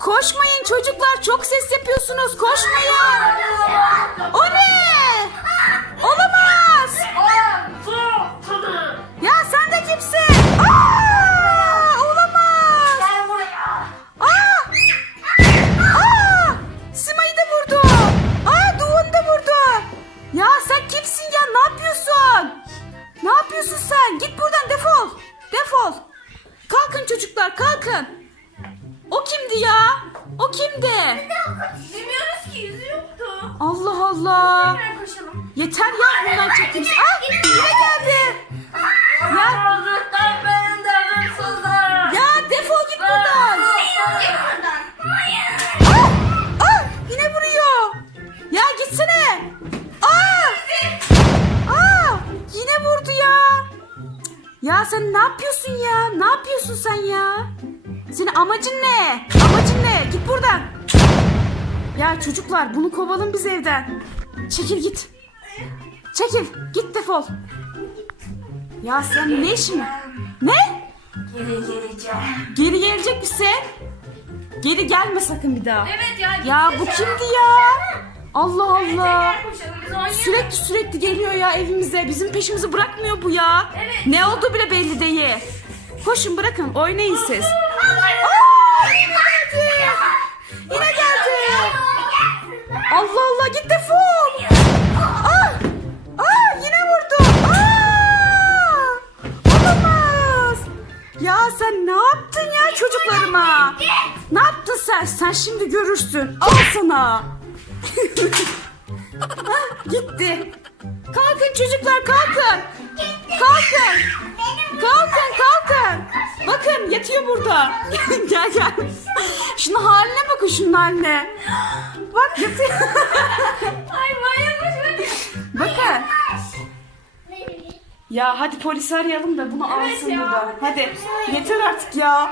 Koşmayın çocuklar çok ses yapıyorsunuz koşmayın. O ne? Olamaz. Ya sen de kimsin? Olamaz. Aa! Da vurdu. Aa Doğan'ı vurdu. Ya sen kimsin ya? Ne yapıyorsun? Ne yapıyorsun sen? Git buradan defol. Defol. Kalkın çocuklar kalkın. Kimdi ya? O kimdi? Bilmiyoruz ki yüzü yoktu. Allah Allah. Tekrar koşalım. Yeter ya bundan çektiğimiz. Ah yine geldi. Ya, Ağzından benim de hırsızlar. ya defol git buradan. Buradan. Ah, ah, yine vuruyor. Ya gitsene. Aa, aa, yine vurdu ya. Ya sen ne yapıyorsun ya? Ne yapıyorsun sen ya? Senin amacın ne? Amacın ne? Git buradan. Ya çocuklar bunu kovalım biz evden. Çekil git. Çekil. Git defol. Ya sen ne işin? Ne? Geri geleceğim. Geri gelecek misin? Geri gelme sakın bir daha. Evet ya. Ya bu kimdi ya? Allah Allah. Sürekli sürekli geliyor ya evimize. Bizim peşimizi bırakmıyor bu ya. Ne oldu bile belli değil. Koşun bırakın oynayın siz. Sen ne yaptın ya çocuklarıma? Ne yaptın sen? Sen şimdi görürsün. Al sana. Gitti. Kalkın çocuklar kalkın. Kalkın. Kalkın kalkın. Bakın yatıyor burada. gel gel. Şunun haline bakın şunun haline. Bak yatıyor. Ay bayılmış Ya hadi polisi arayalım da bunu alsın buradan. Hadi yeter artık ya.